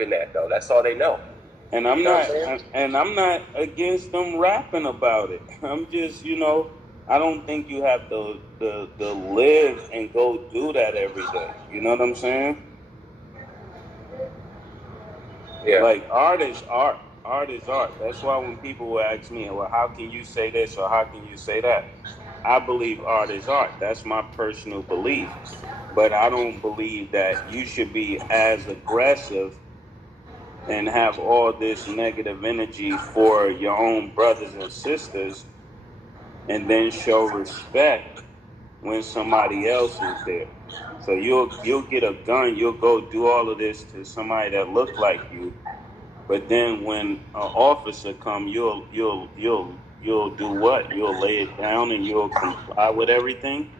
in that though. That's all they know. And You I'm know what I'm not, saying? and I'm not against them rapping about it. I'm just, I don't think you have to live and go do that every day. You know what I'm saying? Yeah. Like art is art. Art is art. That's why when people will ask me, well, how can you say this or how can you say that? I believe art is art. That's my personal belief. But I don't believe that you should be as aggressive and have all this negative energy for your own brothers and sisters and then show respect when somebody else is there. So you'll get a gun, you'll go do all of this to somebody that look like you, but then when an officer come, you'll do what? You'll lay it down and you'll comply with everything,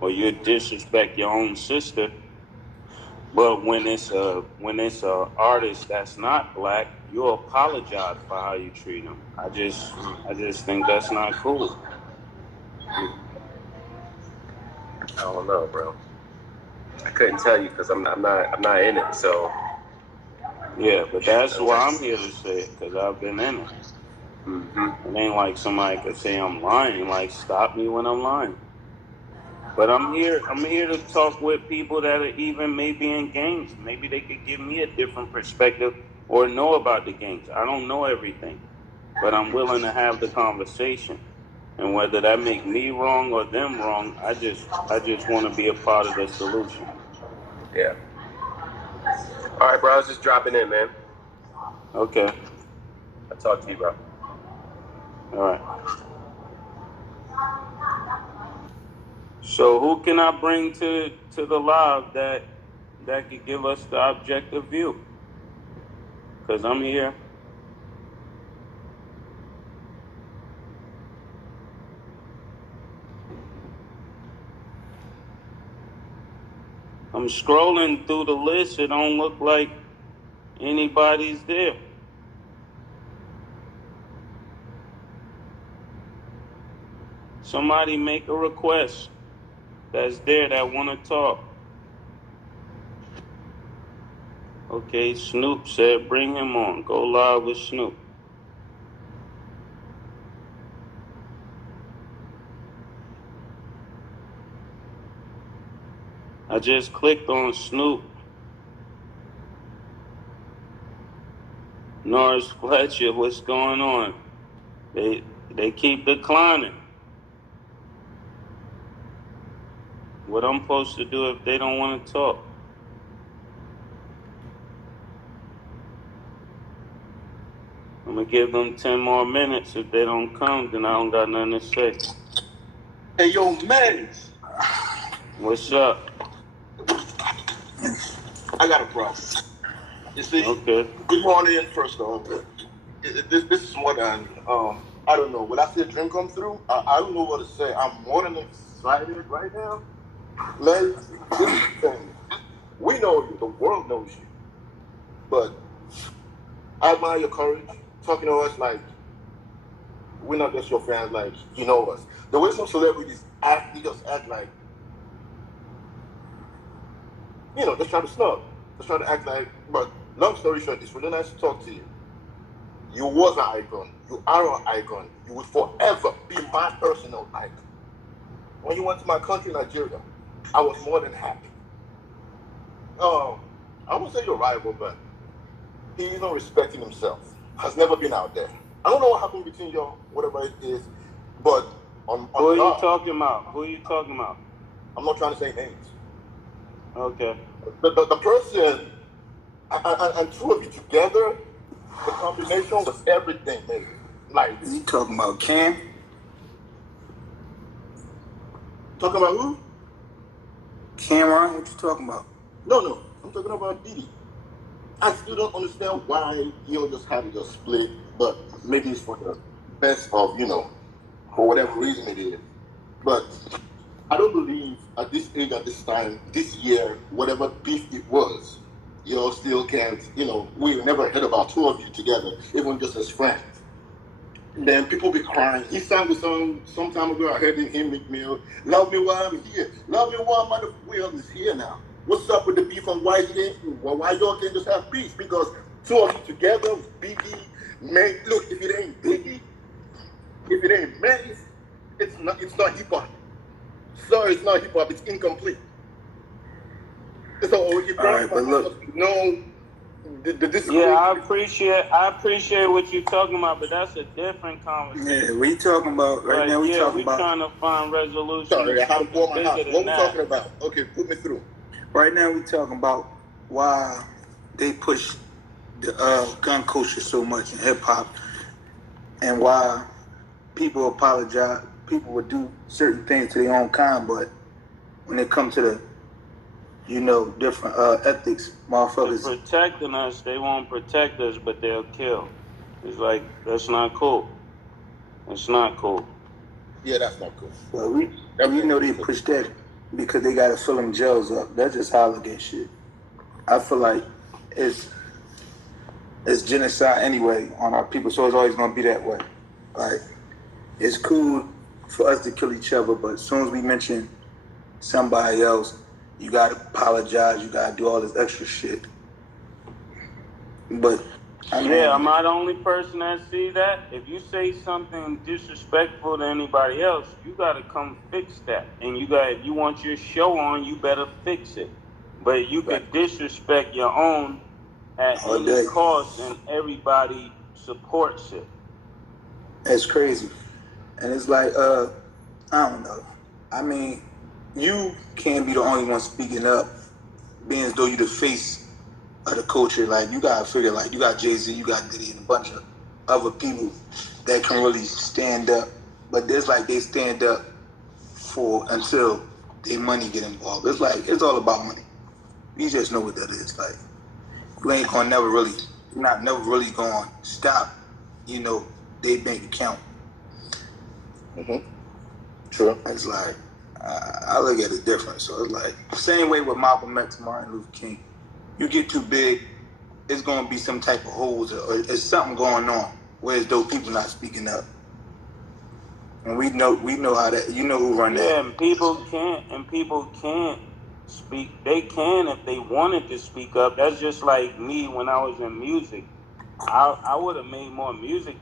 or you disrespect your own sister. But when it's a artist that's not black, you apologize for how you treat them. I just think that's not cool. I don't know, bro. I couldn't tell you because I'm not in it. So. Yeah, but that's why I'm here to say it because I've been in it. Mm-hmm. It ain't like somebody could say I'm lying. Like stop me when I'm lying. But I'm here. I'm here to talk with people that are even maybe in gangs. Maybe they could give me a different perspective or know about the gangs. I don't know everything, but I'm willing to have the conversation. And whether that make me wrong or them wrong, I just want to be a part of the solution. Yeah. All right, bro. I was just dropping in, man. Okay. I'll talk to you, bro. All right. So who can I bring to the live that could give us the objective view? Cause I'm here. I'm scrolling through the list. It don't look like anybody's there. Somebody make a request that's there that want to talk. Okay, Snoop said bring him on. Go live with Snoop. I just clicked on Snoop. Norris Fletcher, what's going on? They keep declining. What I'm supposed to do if they don't want to talk? I'm gonna give them 10 more minutes. If they don't come, then I don't got nothing to say. Hey, yo, Mase, What's up? I got a problem. You see, Okay. good morning, first off. This is more than, I don't know. When I see a dream come through, I don't know what to say. I'm more than excited right now. Mase, this is the thing. We know you, the world knows you. But I admire your courage. Talking to us like we're not just your fans, like you know us. The way some celebrities act, they just act like, just trying to snub. Just trying to act like, but long story short, it's really nice to talk to you. You was an icon. You are an icon. You will forever be my personal icon. When you went to my country, Nigeria, I was more than happy. Um, I won't say your rival, but he isn't respecting himself. Has never been out there. I don't know what happened between y'all, whatever it is, but Who on are you God, talking about? Who are you talking about? I'm not trying to say names. Okay. The person and two of you together, the combination was everything, man. Like You talking about Cam? talking about who? Cameron? What you talking about? No. I'm talking about Diddy. I still don't understand why you just had to just split, but maybe it's for the best of, for whatever reason it is. But I don't believe at this age, at this time, this year, whatever beef it was, you still can't, we never heard about two of you together, even just as friends. Then people be crying. He sang the song some time ago. I heard him McMill. Love me while I'm here. Love me while my will is here now. What's up with the beef on why why y'all can't just have peace? Because two of you together, Biggie, man. Look, if it ain't Biggie, if it ain't Mase, it's not hip hop. Sorry, it's not hip hop. It's incomplete. So if All right, but look. no, the disagreement. Yeah, I appreciate what you're talking about, but that's a different conversation. Yeah, we talking about right now. We talking about trying to find resolution Sorry, to I had to pour something my house. bigger What than we that. talking about? Okay, put me through. right now. We talking about why they push the gun culture so much in hip hop, and why people apologize. People would do certain things to their own kind, but when it comes to the different ethics, motherfuckers. They're protecting us. They won't protect us, but they'll kill. It's like, that's not cool. It's not cool. Yeah, that's not cool. Well, we know they push that because they gotta fill them jails up. That's just holiday shit. I feel like it's genocide anyway on our people, so it's always gonna be that way. Like, it's cool for us to kill each other, but as soon as we mention somebody else, you gotta apologize. You gotta do all this extra shit. But I mean, yeah, am I the only person that see that? If you say something disrespectful to anybody else, you gotta come fix that. And if you want your show on, you better fix it. But you could disrespect your own at all any day. cost, and everybody supports it. It's crazy, and it's like I don't know. I mean, you can't be the only one speaking up, being as though you the face of the culture. Like, you gotta figure, like, you got Jay-Z, you got Diddy, and a bunch of other people that can really stand up. But there's like they stand up for until their money get involved. It's like it's all about money. You just know what that is. Like, you ain't gonna you're not never really gonna stop. They bank account. True. It's like I look at it different. So it's like same way with Malcolm X, Martin Luther King. You get too big, it's gonna be some type of holes or there's something going on. Whereas though people not speaking up, and we know how that. You know who run that. Yeah, and people can't speak. They can if they wanted to speak up. That's just like me when I was in music. I would have made more music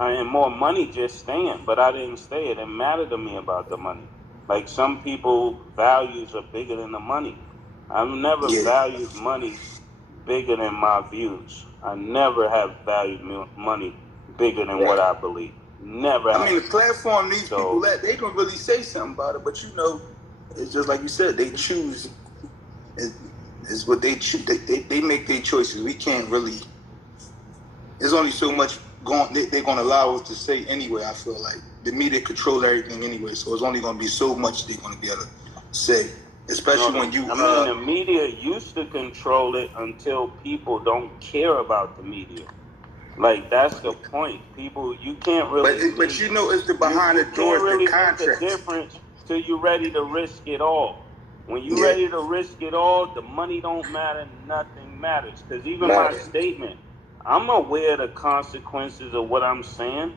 and more money just staying, but I didn't stay. It didn't matter to me about the money. Like, some people, values are bigger than the money. I've never valued money bigger than my views. I never have valued money bigger than what I believe. Never. I mean, the platform these people they can really say something about it, but it's just like you said, they choose. Is what they choose. They make their choices. We can't really. There's only so much they're going to allow us to say anyway. I feel like the media control everything anyway, so it's only going to be so much they're going to be able to say. Especially when you. The media used to control it until people don't care about the media. Like, that's the point. People, you can't really. But it's the behind the doors, really the contracts. make a difference till you're ready to risk it all. When you're ready to risk it all, the money don't matter. Nothing matters. Because even my statement, I'm aware of the consequences of what I'm saying.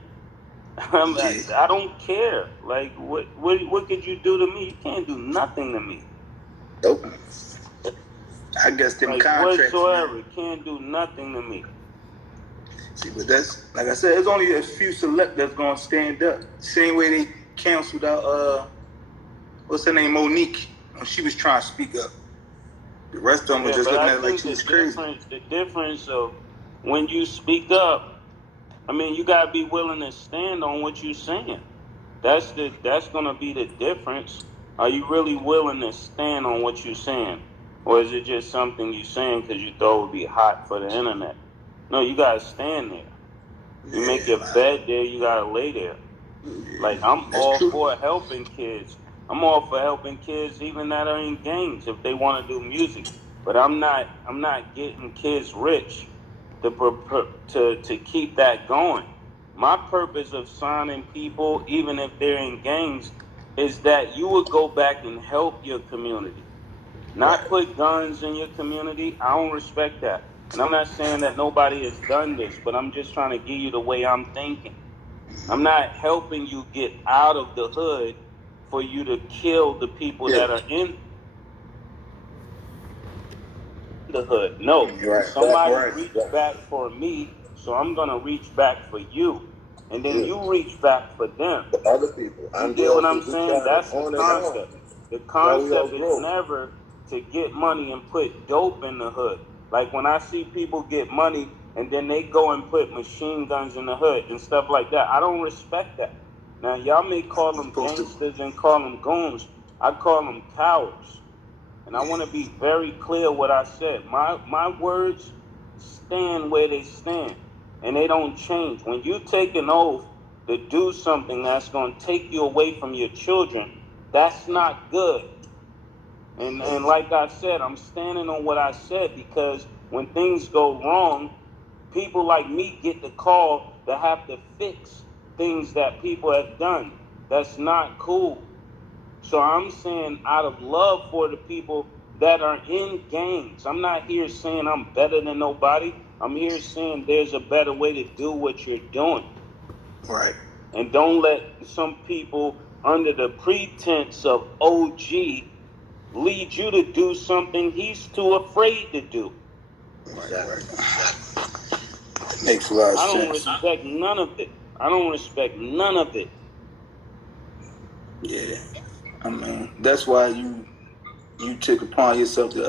I don't care. Like, what could you do to me? You can't do nothing to me. Nope. I guess them contracts whatsoever. Can't do nothing to me. See, but that's like I said. There's only a few select that's gonna stand up. Same way they canceled out what's her name, Monique, when she was trying to speak up. The rest of them were just looking at it like she was crazy. The difference of when you speak up, I mean, you gotta be willing to stand on what you're saying. That's gonna be the difference. Are you really willing to stand on what you're saying, or is it just something you're saying because you thought it would be hot for the internet? No, you gotta stand there. You make your bed there. You gotta lay there. Like, I'm all for helping kids. I'm all for helping kids even that are in gangs if they want to do music. But I'm not getting kids rich to keep that going. My purpose of signing people, even if they're in gangs, is that you would go back and help your community. Not put guns in your community. I don't respect that. And I'm not saying that nobody has done this, but I'm just trying to give you the way I'm thinking. I'm not helping you get out of the hood for you to kill the people that are in. the hood. No, Right. somebody Right. reached back for me, so I'm gonna reach back for you, and then Yeah. you reach back for them. For other people. You And get what I'm we saying? try That's to the on and concept. on. The Now we all concept is grow. never to get money and put dope in the hood. Like when I see people get money and then they go and put machine guns in the hood and stuff like that, I don't respect that. Now y'all may call them gangsters and call them goons. I call them cowards. And I want to be very clear what I said. My words stand where they stand, and they don't change. When you take an oath to do something that's going to take you away from your children, that's not good. And like I said, I'm standing on what I said because when things go wrong, people like me get the call to have to fix things that people have done. That's not cool. So I'm saying out of love for the people that are in gangs. I'm not here saying I'm better than nobody. I'm here saying there's a better way to do what you're doing. Right. And don't let some people under the pretense of OG lead you to do something he's too afraid to do. Exactly. Makes a lot of I don't sense. respect none of it. I don't respect none of it. Yeah. I mean, that's why you took upon yourself to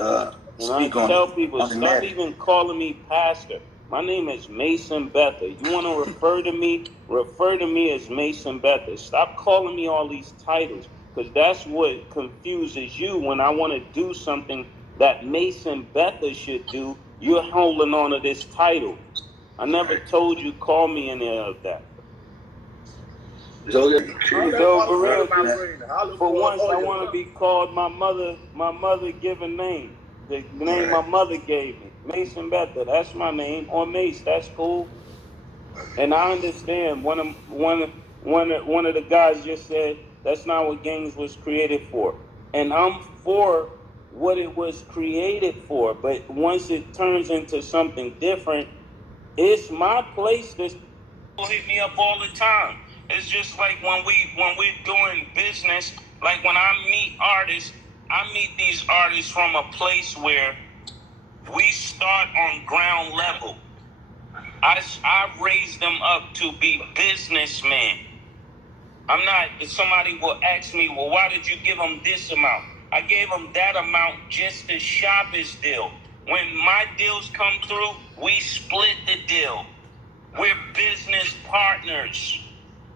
And I speak on tell it. people, On the stop matter. even calling me pastor. My name is Mason Bether. You want to refer to me as Mason Bether. Stop calling me all these titles, because that's what confuses you. When I want to do something that Mason Bether should do, you're holding on to this title. I never told you call me any of that. So, So for real, for once, I want to be called my mother given name. The name my mother gave me, Mason Bether. That's my name. Or Mase, that's cool. And I understand. One of the guys just said that's not what gangs was created for, and I'm for what it was created for. But once it turns into something different, it's my place to hit me up all the time. It's just like when we're doing business, like when I meet artists, I meet these artists from a place where we start on ground level. I raise them up to be businessmen. I'm not, somebody will ask me, well, why did you give them this amount? I gave them that amount just to shop his deal. When my deals come through, we split the deal. We're business partners.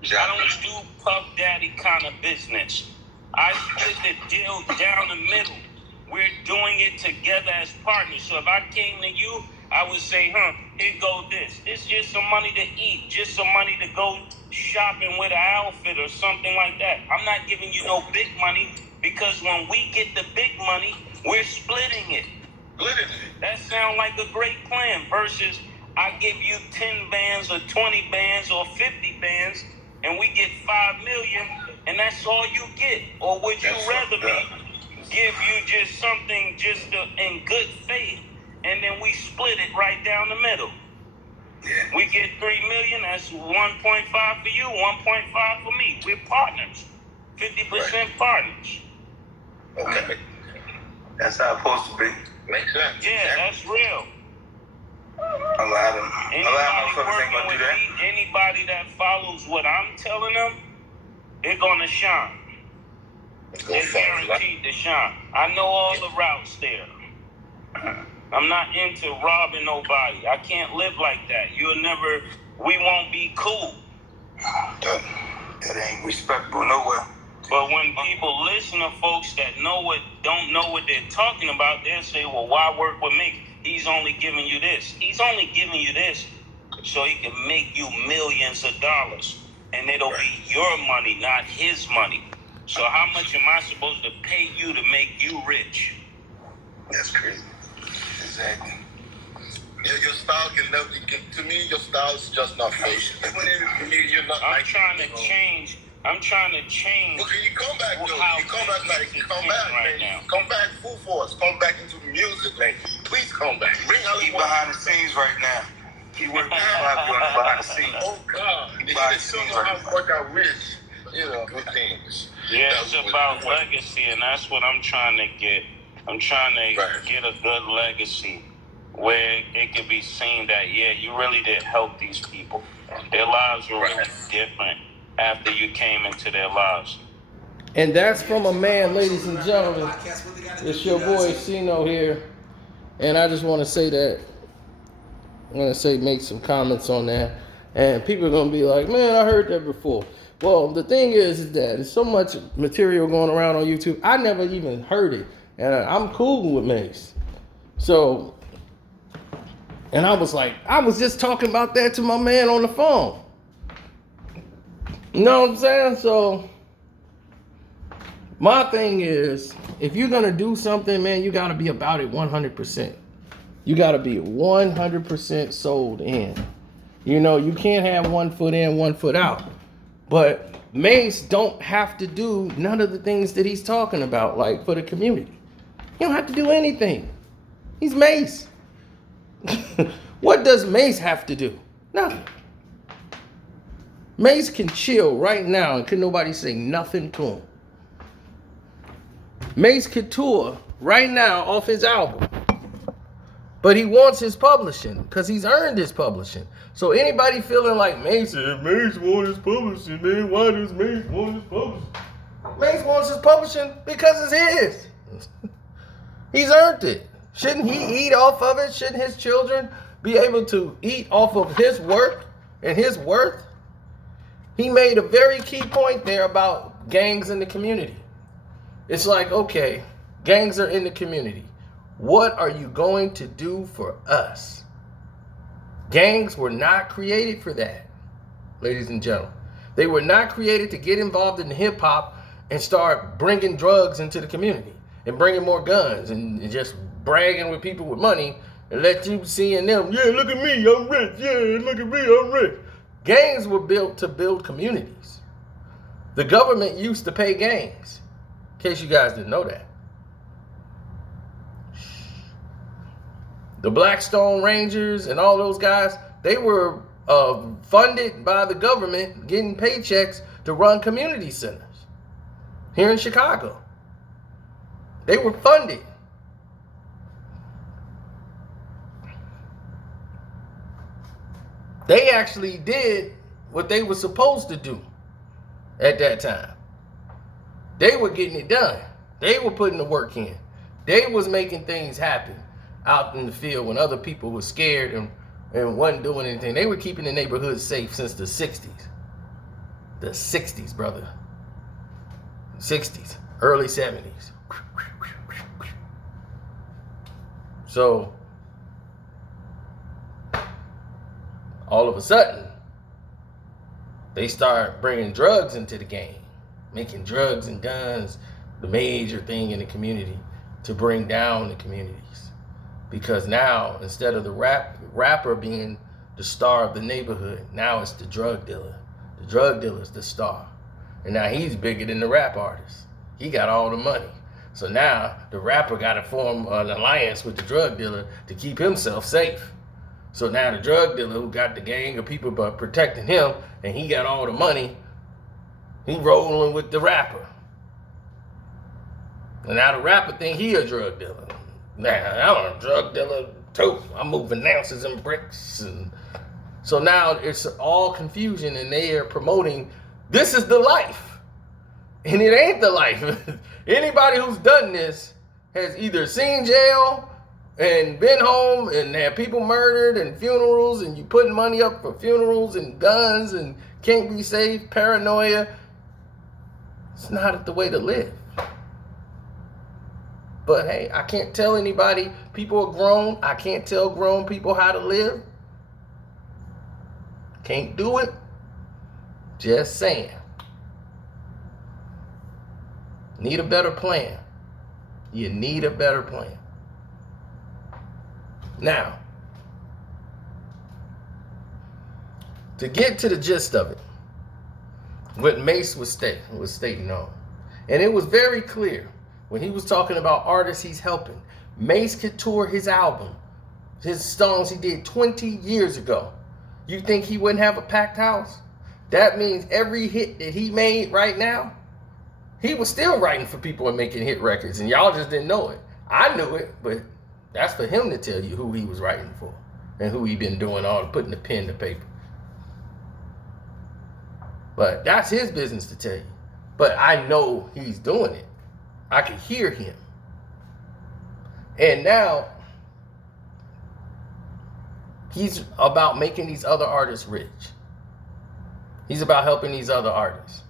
I don't do Puff Daddy kind of business. I split the deal down the middle. We're doing it together as partners. So if I came to you, I would say, here go this. It's just some money to eat, just some money to go shopping with an outfit or something like that. I'm not giving you no big money, because when we get the big money, we're splitting it. That sounds like a great plan versus I give you 10 bands or 20 bands or 50 bands and we get 5 million and that's all you get. Or would you rather me give you just something in good faith and then we split it right down the middle? Yeah. We get 3 million, that's 1.5 for you, 1.5 for me. We're partners. 50% partners. okay. That's how it's supposed to be. Makes sense. Yeah, that's real. A lot of motherfuckers ain't gonna do that. Anybody that follows what I'm telling them, they're gonna shine. They're guaranteed to shine. I know all the routes there. I'm not into robbing nobody. I can't live like that. We won't be cool. That ain't respectable nowhere. But when people listen to folks that don't know what they're talking about, they'll say, well, why work with me? He's only giving you this. He's only giving you this so he can make you millions of dollars. And it'll be your money, not his money. So how much am I supposed to pay you to make you rich? That's crazy. Exactly. Your style to me, your style is just not fashion. You're not. I'm trying to change. Well, can you come back, though? You come back, right now. Come back full force. Come back into the music, man. Please come back. Bring Hollywood behind the scenes right now. He working behind the scenes. Oh God! Behind the scenes right now. What I wish, good things. Yeah, it's about legacy, and that's what I'm trying to get. I'm trying to Right. get a good legacy where it can be seen that, yeah, you really did help these people. Their lives were really different after you came into their lives. And that's from a man, ladies and gentlemen. It's your boy Sino here. And I just want to say that, I'm going to say, make some comments on that. And people are going to be like, man, I heard that before. Well, the thing is that there's so much material going around on YouTube. I never even heard it. And I'm cool with Mase. So, and I was like, I was just talking about that to my man on the phone. You know what I'm saying? So, my thing is, if you're going to do something, man, you got to be about it 100%. You got to be 100% sold in. You know, you can't have 1 foot in, 1 foot out. But Mase don't have to do none of the things that he's talking about, like for the community. He don't have to do anything. He's Mase. What does Mase have to do? Nothing. Mase can chill right now and can nobody say nothing to him. Mase could tour right now off his album. But he wants his publishing because he's earned his publishing. So anybody feeling like Mase wants his publishing, man, why does Mase want his publishing? Mase wants his publishing because it's his. He's earned it. Shouldn't he eat off of it? Shouldn't his children be able to eat off of his work and his worth? He made a very key point there about gangs in the community. It's like, okay, gangs are in the community. What are you going to do for us? Gangs were not created for that, ladies and gentlemen. They were not created to get involved in hip hop and start bringing drugs into the community and bringing more guns and just bragging with people with money and let you see in them, yeah, look at me, I'm rich. Yeah, look at me, I'm rich. Gangs were built to build communities. The government used to pay gangs, in case you guys didn't know that. The Blackstone Rangers and all those guys, they were funded by the government, getting paychecks to run community centers here in Chicago. They were funded. They actually did what they were supposed to do at that time. They were getting it done. They were putting the work in. They was making things happen out in the field when other people were scared and wasn't doing anything. They were keeping the neighborhood safe since the 60s. The 60s, brother. 60s, early 70s. So, all of a sudden, they start bringing drugs into the game, making drugs and guns the major thing in the community to bring down the communities. Because now, instead of the rapper being the star of the neighborhood, now it's the drug dealer. The drug dealer's the star. And now he's bigger than the rap artist. He got all the money. So now the rapper got to form an alliance with the drug dealer to keep himself safe. So now the drug dealer who got the gang of people but protecting him and he got all the money, he rolling with the rapper. And now the rapper think he a drug dealer. Now I'm a drug dealer too. I'm moving ounces and bricks. And so now it's all confusion and they are promoting this is the life. And it ain't the life. Anybody who's done this has either seen jail and been home and had people murdered and funerals and you putting money up for funerals and guns and can't be safe, paranoia. It's not the way to live. But hey, I can't tell anybody, people are grown. I can't tell grown people how to live. Can't do it. Just saying. Need a better plan. You need a better plan. Now, to get to the gist of it, what Mase was stating on, and it was very clear when he was talking about artists he's helping. Mase could tour his album, his songs he did 20 years ago. You think he wouldn't have a packed house? That means every hit that he made right now, he was still writing for people and making hit records, and y'all just didn't know it. I knew it, but that's for him to tell you who he was writing for and who he been doing all putting the pen to paper. But that's his business to tell you. But I know he's doing it. I can hear him. And now he's about making these other artists rich. He's about helping these other artists.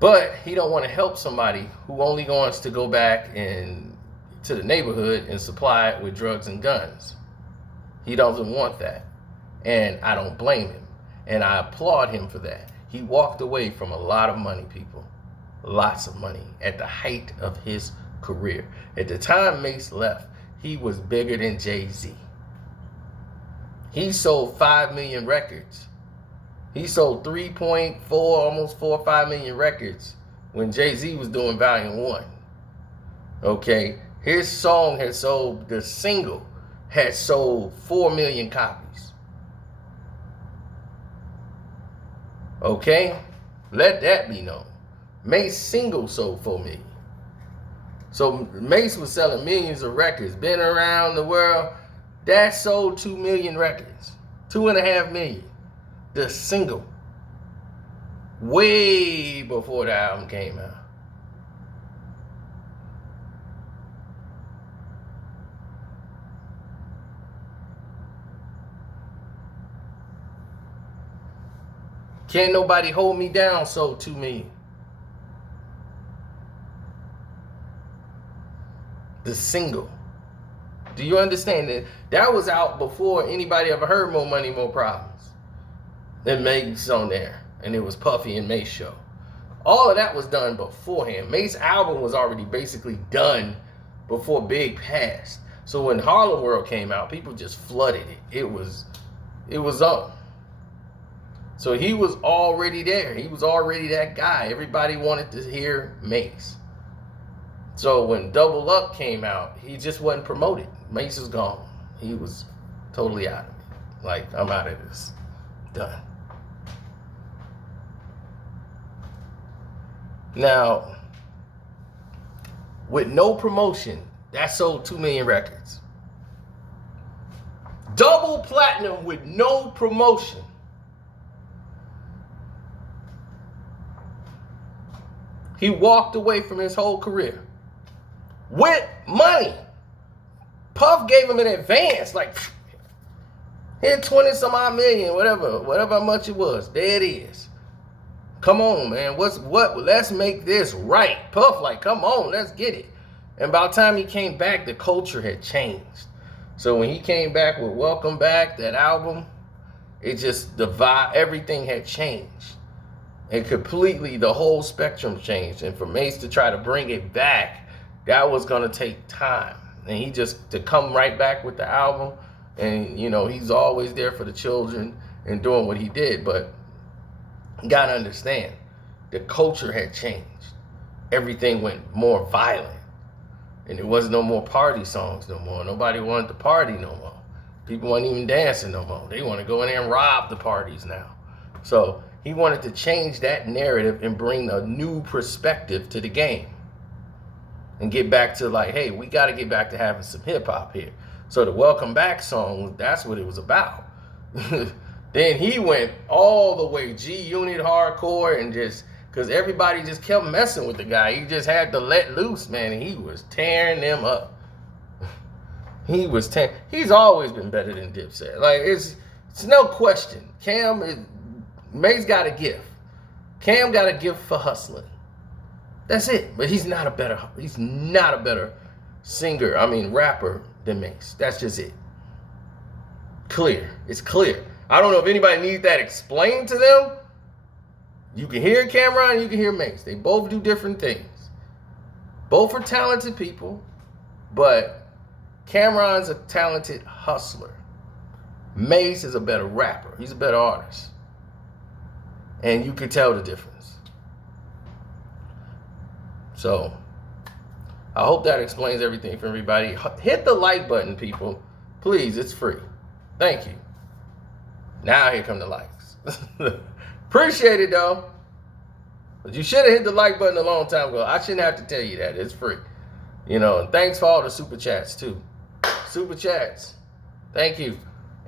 But he don't want to help somebody who only wants to go back and to the neighborhood and supply it with drugs and guns. He doesn't want that. And I don't blame him. And I applaud him for that. He walked away from a lot of money, people. Lots of money at the height of his career. At the time Mase left, he was bigger than Jay-Z. He sold 5 million records. He sold 3.4, almost 4 or 5 million records when Jay-Z was doing Volume 1. Okay, his song had sold, the single had sold 4 million copies. Okay, let that be known. Mase single sold 4 million. So Mase was selling millions of records, been around the world. That sold 2 million records, 2.5 million. The single, way before the album came out. Can't Nobody Hold Me Down sold 2 million. The single. Do you understand that? That was out before anybody ever heard More Money, More Problems. Then Mase on there, and it was Puffy and Mase show. All of that was done beforehand. Mase's album was already basically done before Big passed. So when Harlem World came out, people just flooded it. It was on. So he was already there. He was already that guy. Everybody wanted to hear Mase. So when Double Up came out, he just wasn't promoted. Mase was gone. He was totally out of it. Like, I'm out of this. Done. Now, with no promotion, that sold 2 million records. Double platinum with no promotion. He walked away from his whole career with money. Puff gave him an advance, like, here 20 some odd million, whatever much it was. There it is. Come on, man. Let's make this right. Puff, like, come on, let's get it. And by the time he came back, the culture had changed. So when he came back with Welcome Back, that album, it just, the vibe, everything had changed. And completely, the whole spectrum changed. And for Mase to try to bring it back, that was going to take time. And he just, to come right back with the album, and, you know, he's always there for the children and doing what he did. But you got to understand, the culture had changed. Everything went more violent. And there was no more party songs no more. Nobody wanted to party no more. People weren't even dancing no more. They want to go in there and rob the parties now. So he wanted to change that narrative and bring a new perspective to the game. And get back to, like, hey, we got to get back to having some hip hop here. So the Welcome Back song, that's what it was about. Then he went all the way G-Unit hardcore, and just, because everybody just kept messing with the guy. He just had to let loose, man, and he was tearing them up. He's always been better than Dipset. Like, it's no question. Mase got a gift. Cam got a gift for hustling. That's it. But he's not a better rapper than Mase. That's just it. Clear. It's clear. I don't know if anybody needs that explained to them. You can hear Cameron, you can hear Mase. They both do different things. Both are talented people, but Cameron's a talented hustler. Mase is a better rapper. He's a better artist. And you can tell the difference. So, I hope that explains everything for everybody. Hit the like button, people. Please, it's free. Thank you. Now here come the likes. Appreciate it, though. But you should have hit the like button a long time ago. I shouldn't have to tell you that. It's free. You know, and thanks for all the super chats too. Super chats. Thank you.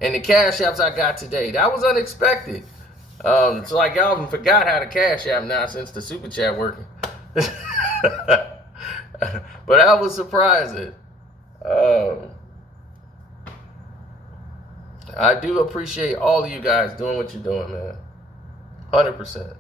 And the cash apps I got today, that was unexpected. It's like y'all even forgot how to cash app now since the super chat working. But that was surprising. I do appreciate all of you guys doing what you're doing, man. 100%.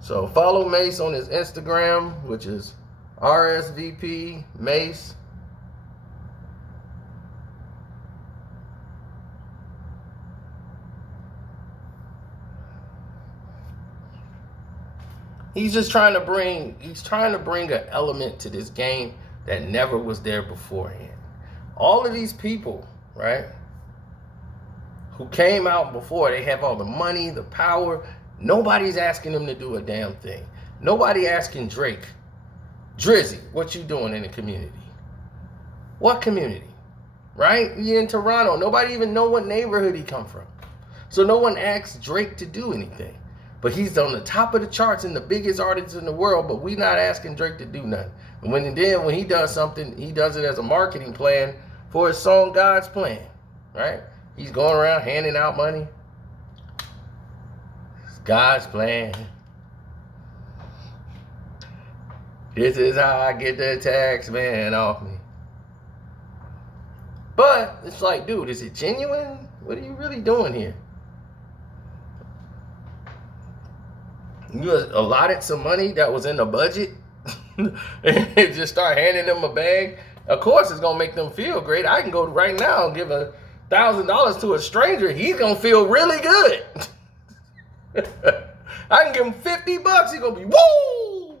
So follow Mase on his Instagram, which is RSVP Mase. He's trying to bring an element to this game that never was there beforehand. All of these people, right, who came out before, they have all the money, the power. Nobody's asking them to do a damn thing. Nobody asking Drake, Drizzy, what you doing in the community? What community? Right? You in Toronto. Nobody even know what neighborhood he come from. So no one asked Drake to do anything. But he's on the top of the charts and the biggest artist in the world, but we not asking Drake to do nothing. And when he does something, he does it as a marketing plan for his song God's Plan. Right? He's going around handing out money. It's God's plan. This is how I get the tax man off me. But it's like, dude, is it genuine? What are you really doing here? You allotted some money that was in the budget and just start handing them a bag. Of course, it's gonna make them feel great. I can go right now and give $1,000 to a stranger. He's gonna feel really good. I can give him $50. He's gonna be woo.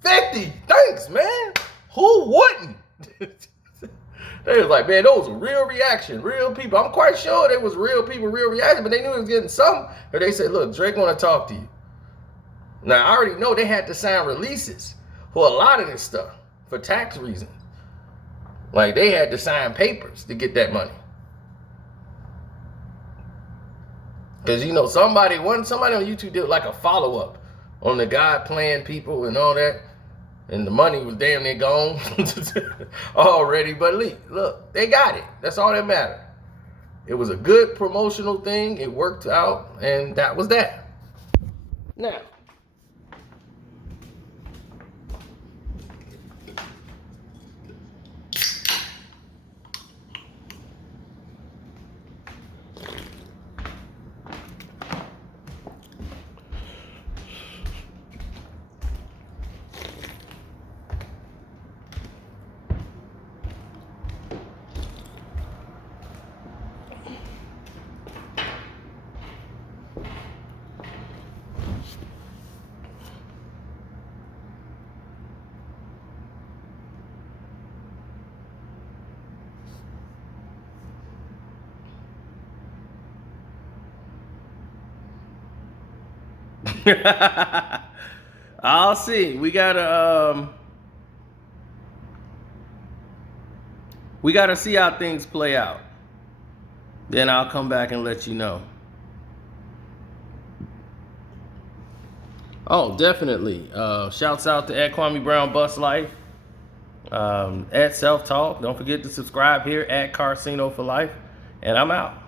50. Thanks, man. Who wouldn't? They was like, man, those were real reaction, real people. I'm quite sure they was real people, real reaction, but they knew it was getting something. Or they said, look, Drake want to talk to you. Now, I already know they had to sign releases for a lot of this stuff for tax reasons. Like, they had to sign papers to get that money. Because, you know, somebody on YouTube did like a follow-up on the God Plan people and all that. And the money was damn near gone already. But look, they got it. That's all that mattered. It was a good promotional thing. It worked out. And that was that. Now. I'll see. We gotta see how things play out. Then I'll come back and let you know. Oh, definitely. Shouts out to at Kwame Brown Bus Life. At Self Talk. Don't forget to subscribe here at Carcino for Life. And I'm out.